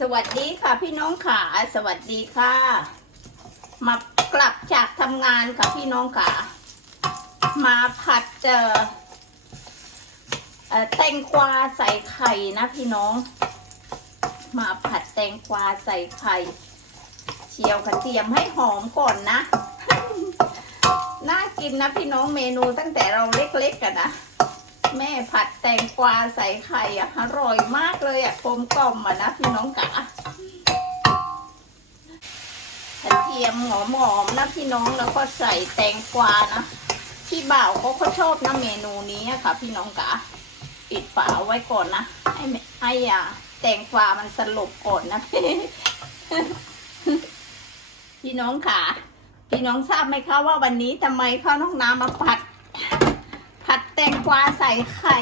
สวัสดีค่ะพี่น้องขาสวัสดีค่ะ มากลับจากทำงานค่ะพี่น้องขามาผัดเอ่อเอ่อแตงกวาใส่ไข่นะพี่น้อง มาผัดแตงกวาใส่ไข่เจียวกระเทียมให้หอมก่อนนะ น่ากินนะพี่น้องเมนูตั้งแต่เราเล็กๆกันนะ แม่ผัดแตงกวาใส่ไข่อะอร่อยมากเลยอะกลมกล่อมอะนะพี่น้องกะกระเทียมหอมๆนะพี่น้องแล้วก็ใส่แตงกวานะพี่บ่าวเขาก็ชอบนะเมนูนี้ค่ะ พี่น้องกะปิดฝาไว้ก่อนนะให้ให้อะแตงกวามันสลบก่อนนะพี่น้องค่ะ พี่น้องทราบไหมคะว่าวันนี้ทำไมข้าวน้องน้ำมาผัด งกวาใส่ไข่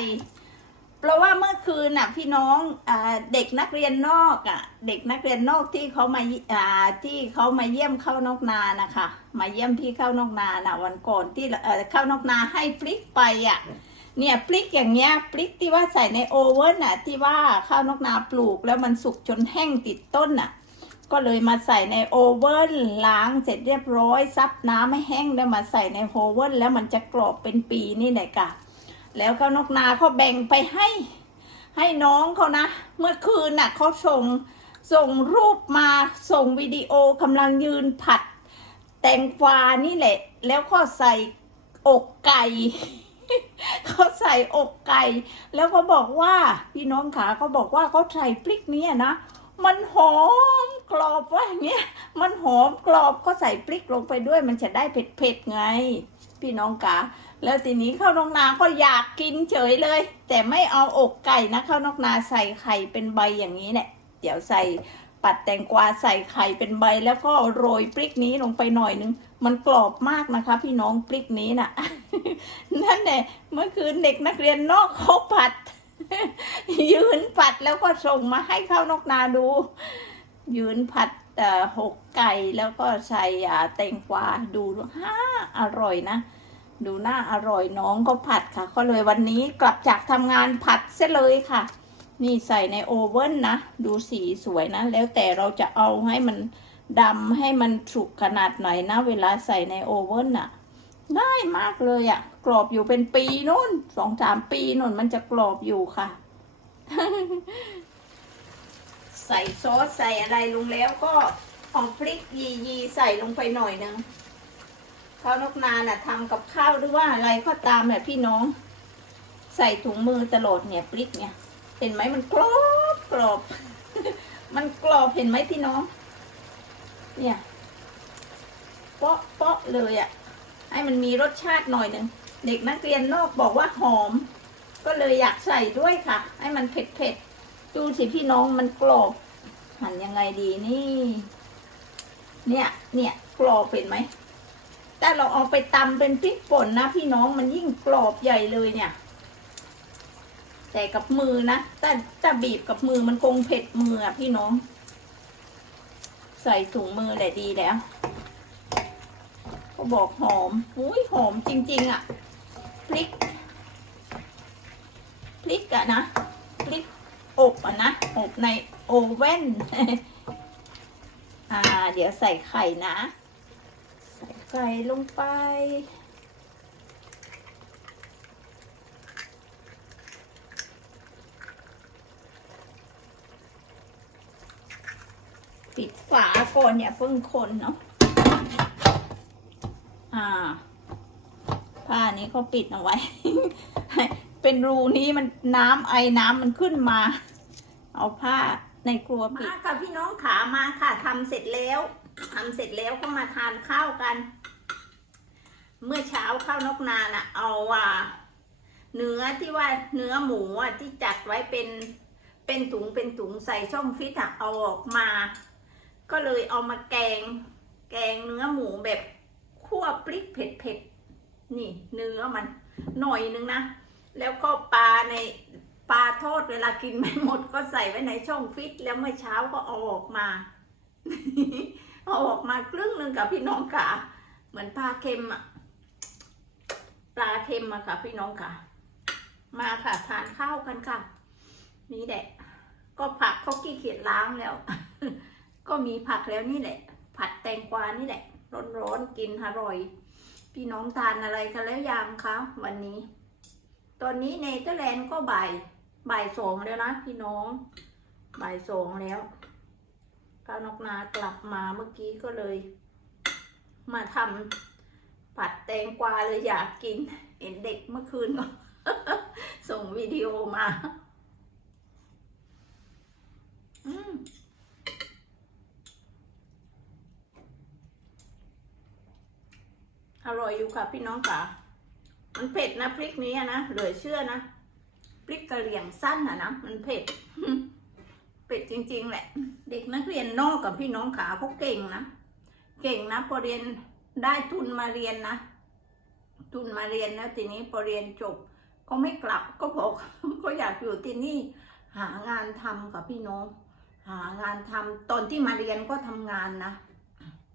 เพราะว่าเมื่อคืนน่ะพี่น้องอเด็กนักเรียนนอกอะ เด็กนักเรียนนอกที่เขามาอ่าที่เขามาเยี่ยมเข้านอกนานะคะ มาเยี่ยมพี่เข้านอกนาน่ะ วันก่อนที่เข้านอกนาให้พริกไปอะเนี่ยพริกอย่างเงี้ยพริกที่ว่าใส่ในโอเว่นน่ะที่ว่าข้าวนอกนาปลูกแล้วมันสุกจนแห้งติดต้นน่ะ ก็เลยมาใส่ในโอเว่นล้างเสร็จเรียบร้อยซับน้ำให้แห้งแล้วมาใส่ในโอเว่นแล้วมันจะกรอบเป็นปีนี่แหละค่ะ แล้วก็นกนาเขาแบ่งไปให้ให้น้องเขานะ เมื่อคืนน่ะเขาส่งส่งรูปมาส่งวิดีโอกำลังยืนผัด แตงกวานี่แหละ แล้วก็ใส่อกไก่เขาใส่อกไก่ แล้วก็บอกว่าพี่น้องขาเขาบอกว่าเขาใส่พริกเนี้นะมันหอมกรอบว่าอย่างเงี้ยมันหอมกรอบก็ใส่พริกลงไปด้วยมันจะได้เผ็ดๆไง พี่น้องกา แล้วทีนี้ข้าวนอกนาก็อยากกินเฉยเลย แต่ไม่เอาอกไก่นะข้าวนอกนาใส่ไข่เป็นใบอย่างนี้เนี่ยเดี๋ยวใส่ปัดแตงกวาใส่ไข่เป็นใบแล้วก็โรยพริกนี้ลงไปหน่อยนึง มันกรอบมากนะคะ พี่น้องพริกนี้น่ะ นั่นแหละเมื่อคืนเด็กนักเรียนนอกเขาผัด ยืนผัดแล้วก็ส่งมาให้ข้าวนอกนาดู ยืนผัดเอ่หกไก่แล้วก็ใส่แตงกวาดูฮ่าอร่อยนะ ดูหน่าอร่อยน้องก็ผัดค่ะ ก็เลยวันนี้กลับจากทำงานผัดเสร็จเลยค่ะ นี่ใส่ในโอเว่นนะ ดูสีสวยนะ แล้วแต่เราจะเอาให้มันดำให้มันสุกขนาดไหนนะ เวลาใส่ในโอเว่นน่ะง่ายมากเลยอะ่ะกรอบอยู่เป็นปีนู่นสองสามปีนู่นมันจะกรอบอยู่ค่ะ ใส่ซอสใส่อะไรลงแล้วก็เอาพริกยียีใส่ลงไปหน่อยนึง ข้าวนกนาน่ะทำกับข้าวหรือว่าอะไรก็ตามแบบพี่น้อง ใส่ถุงมือตลอดเนี่ยพริกเนี่ย เห็นไหมมันกรอบกรอบ มันกรอบเห็นไหมพี่น้อง เนี่ยเปาะเปาะเลยอะ่ะ ให้มันมีรสชาติหน่อยหนึ่งเด็กนักเรียนนอกบอกว่าหอม ก็เลยอยากใส่ด้วยค่ะ ให้มันเผ็ดเผ็ดๆดูสิพี่น้องมันกรอบหั่นยังไงดีนี่ เนี่ยเนี่ยกรอบเห็นไหม แต่เราเอาไปตำเป็นพริกป่นนะ พี่น้องมันยิ่งกรอบใหญ่เลยเนี่ย แต่กับมือนะแต่แต่บีบกับมือมันคงเผ็ดมืออะพี่น้อง ใส่ถุงมือแหละดีแล้วก็บอกหอมอุ้ยหอมจริง ๆอะพริกพริกอะนะพริกอบอะนะอบในโอเว่นอ่า เดี๋ยวใส่ไข่นะ ใส่ไข่ลงไปปิดฝาก่อนเนี่ยเพิ่งคนเนาะ อ่า ผ้านี้เขาปิดเอาไว้ เป็นรูนี้มันน้ำไอน้ำมันขึ้นมา เอาผ้าในครัวปิด มาค่ะพี่น้องขามาค่ะทำเสร็จแล้วทำเสร็จแล้วก็มาทานข้าวกัน เมื่อเช้าข้าวนกนาน่ะ เอาอ่าเนื้อที่ว่าเนื้อหมูอะที่จัดไว้เป็นเป็นถุงเป็นถุงใส่ช่องฟิตอะเอาออกมา ก็เลยเอามาแกง แกงเนื้อหมูแบบคั่วพริกเผ็ดๆนี่เนื้อมันหน่อยนึงนะ แล้วก็ปลาในปลาทอดเวลากินไม่หมดก็ใส่ไว้ในช่องฟิต แล้วเมื่อเช้าก็เอาออกมาเอาออกมาครึ่งหนึ่งกับพี่น้องค่ะเหมือนปลาเค็มอะ ลาเค็มอะค่ะ พี่น้องค่ะ มาค่ะทานข้าวกันค่ะ นี่แหละ ก็ผักเขาขี้เกียจล้างแล้ว ก็มีผักแล้วนี่แหละ ผัดแตงกวานี่แหละ ร้อนๆกินอร่อย พี่น้องทานอะไรกันแล้วยังคะวันนี้ ตอนนี้เนเธอร์แลนด์ก็บ่ายบ่ายสองแล้วนะพี่น้องบ่ายสองแล้วก้านกนากลับมาเมื่อกี้ก็เลย มาทำ ผัดแตงกวาเลยอยากกิน เห็นเด็กเมื่อคืนก็ส่งวิดีโอมาอืมอร่อยอยู่ค่ะพี่น้องค่ะ มันเผ็ดนะพริกนี้นะเหลือเชื่อนะพริกกระเหลี่ยงสั้นอะนะมันเผ็ดเผ็ดจริง ๆ แหละ เด็กนักเรียนนอกกับพี่น้องขาเขาเก่งนะ เก่งนะพอเรียน ได้ทุนมาเรียนนะ ทุนมาเรียนแล้วทีนี้พอเรียนจบ ก็ไม่กลับก็บอกก็อยากอยู่ที่นี่ หางานทำกับพี่น้อง หางานทำตอนที่มาเรียนก็ทำงานนะ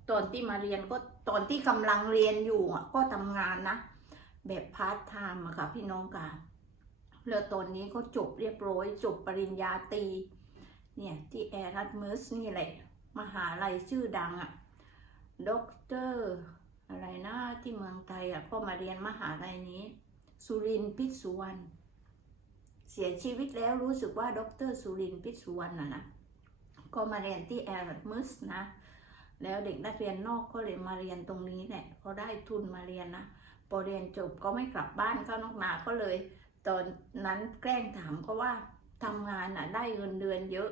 ตอนที่มาเรียนก็ตอนที่กำลังเรียนอยู่อะก็ทำงานนะ แบบพาร์ทไทม์อะค่ะพี่น้องค่ะแล้วตอนนี้ก็จบเรียบร้อยจบปริญญาตรีเนี่ยที่แอรัสมืสนี่แหละมหาลัยชื่อดังอะ ด็อกเตอร์อะไรนะที่เมืองไทยอะก็มาเรียนมหาลัยนี้ สุรินพิษสุวรรณเสียชีวิตแล้วรู้สึกว่าด็อกเตอร์สุรินพิษสุวรรณนะนะก็มาเรียนที่แอรัสมืสนะ แล้วเด็กนักเรียนนอกก็เลยมาเรียนตรงนี้แหละเขาได้ทุนมาเรียนนะพอเรียนจบก็ไม่กลับบ้านเข้านอกนาก็เลย ตอนนั้นแกล้งถามก็ว่าทำงานอะได้เงินเดือนเยอะ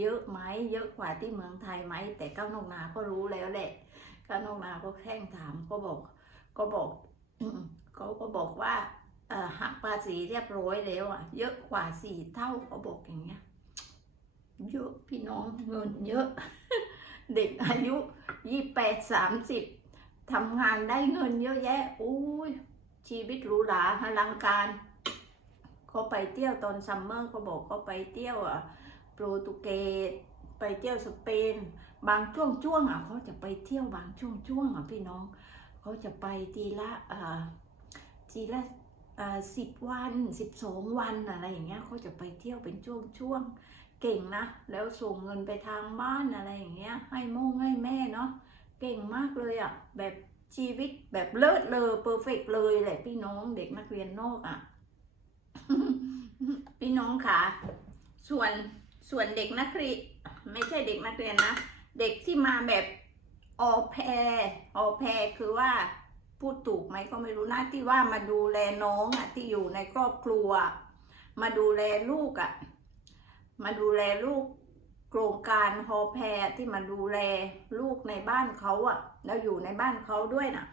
เยอะไหมเยอะกว่าที่เมืองไทยไหมแต่ก้าวนอกนาก็รู้แล้วแหละ ก้านอกนาก็แกล้งถามก็บอก ก็บอกเขาก็บอกว่าหักภาษีเรียบร้อยแล้วอะ เยอะกว่าสี่เท่าเขาบอกอย่างเงี้ยเยอะพี่น้องเงินเยอะ เด็กอายุยี่แปดสามสิบทำงานได้เงินเยอะแยะอุ้ยชีวิตหรูหราอลังการเขาไปเที่ยวตอนซัมเมอร์เขาบอกเขาไปเที่ยวอะโปรตุเกส ไปเที่ยวสเปน บางช่วงช่วงอะเขาจะไปเที่ยวบางช่วงช่วงอะพี่น้องเขาจะไปทีละทีละสิบวันสิบสองวันอะไรอย่างเงี้ยเขาจะไปเที่ยวเป็นช่วงช่วงเก่งนะ แล้วส่งเงินไปทางบ้านอะไรอย่างเงี้ย ให้โม่งให้แม่เนาะเก่งมากเลยอะ่ะแบบชีวิตแบบเลิศเลอเพอร์เฟกเลยแหละพี่น้องเด็กนักเรียนนอกอะ่ะ พี่น้องค่ะ ส่วน ส่วนเด็กนักเรียนไม่ใช่เด็กนักเรียนนะ เด็กที่มาแบบออแพรออแพรคือว่าพูดถูกไหมก็ไม่รู้นะที่ว่ามาดูแลน้องอะ่ะที่อยู่ในครอบครัว มาดูแลลูกอะ่ะมาดูแลลูกโครงการฮอแพรที่มาดูแลลูกในบ้านเขาอะแล้วอยู่ในบ้านเขาด้วยนะ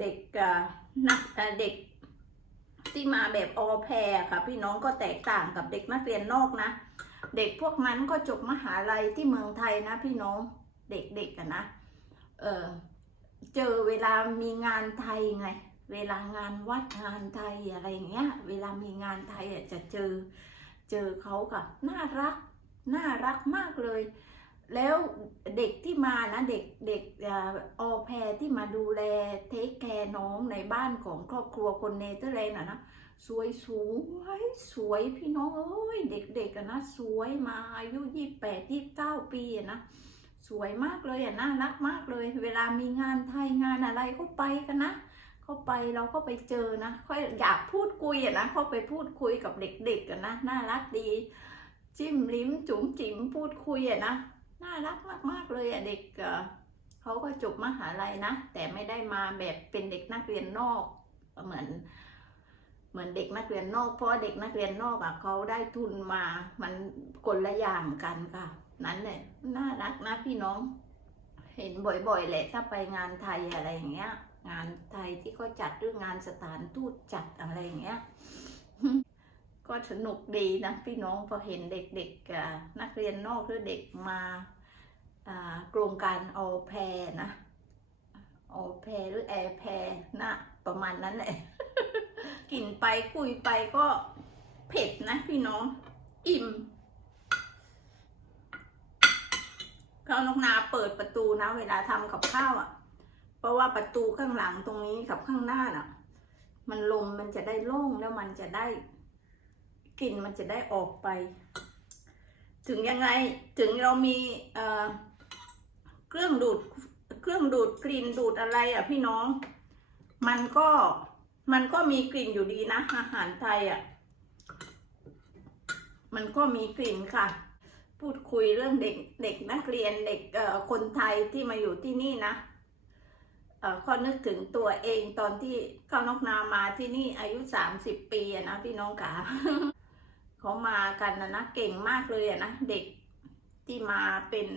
เด็กอะนักเอ่อเด็กที่มาแบบออแพรค่ะ พี่น้องก็แตกต่างกับเด็กนักเรียนนอกนะ เด็กพวกนั้นก็จบมหาลัยที่เมืองไทยนะพี่น้องเด็กๆกันนะเออเจอเวลามีงานไทยไง เวลางานวัดงานไทยอะไรอย่างเงี้ย เวลามีงานไทยอะจะเจอเจอเขาค่ะน่ารักน่ารักมากเลย แล้วเด็กที่มานะเด็กเด็กออแพรที่มาดูแลเทคแคร์น้องในบ้านของครอบครัวคนเนเธอร์แลนด์อะนะสวยสวยสวยพี่น้องเอ้ยเด็กๆอะนะสวยมาอายุยี่แปดยี่เก้าปีนะสวยมากเลยอะน่ารักมากเลย เวลามีงานไทยงานอะไรก็ไปกันนะเขาไปเราก็ไปเจอนะค่อยอยากพูดคุยอะนะเขาไปพูดคุยกับเด็กๆกันนะน่ารักดี จิ้มลิ้มจุ๋มจิ๋มพูดคุยอะนะ น่ารักมาก ๆ เลยอะเด็กเขาก็จบมหาลัยนะ แต่ไม่ได้มาแบบเป็นเด็กนักเรียนนอกเหมือน เหมือนเด็กนักเรียนนอก เพราะเด็กนักเรียนนอกอะเขาได้ทุนมา มันคนละอย่างกันค่ะ นั้นเนี่ยน่ารักนะพี่น้อง เห็นบ่อยๆแหละถ้าไปงานไทยอะไรอย่างเงี้ย งานไทยที่เขาจัดหรืองานสถานทูตจัดอะไรอย่างเงี้ยก็สนุกดีนะพี่น้องพอเห็นเด็กๆนักเรียนนอกหรือเด็กมา โครงการออแพรนะออแพรหรือแอร์แพรนะประมาณนั้นแหละกินไปคุยไปก็เผ็ดนะพี่น้อง อิ่มข้าวนกนาเปิดประตูนะ เวลาทำกับข้าวอะ เพราะว่าประตูข้างหลังตรงนี้กับข้างหน้าน่ะ มันลมมันจะได้โล่งแล้วมันจะได้กลิ่นมันจะได้ออกไป ถึงยังไงถึงเรามีเอ่อ เครื่องดูดเครื่องดูดกลิ่นดูดอะไรอะพี่น้อง มันก็มันก็มีกลิ่นอยู่ดีนะ อาหารไทยอะ มันก็มีกลิ่นค่ะ พูดคุยเรื่องเด็กเด็กนักเรียนเด็กเอ่อคนไทยที่มาอยู่ที่นี่นะเอ่อก็นึกถึงตัวเองตอนที่เข้านกนามาที่นี่อายุสามสิบปีอะนะพี่น้องกาเขามากันนะนะเก่งมากเลยอะนะเด็กที่มาเป็น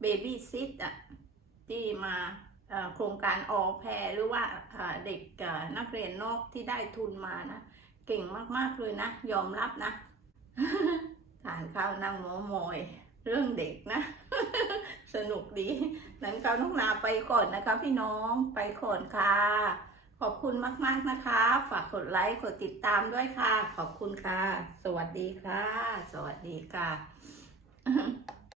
เบบี้ซิทอะที่มาโครงการออแพรหรือว่าเด็กนักเรียนนอกที่ได้ทุนมานะ เก่งมากๆเลยนะ ยอมรับนะทานข้าวนั่งโมโมยเรื่องเด็กนะ สนุกดีนั้นข้าวนกนาไปก่อนนะคะ พี่น้องไปก่อนค่ะ ขอบคุณมากๆนะคะ ฝากกดไลค์กดติดตามด้วยค่ะ ขอบคุณค่ะ สวัสดีค่ะ สวัสดีค่ะ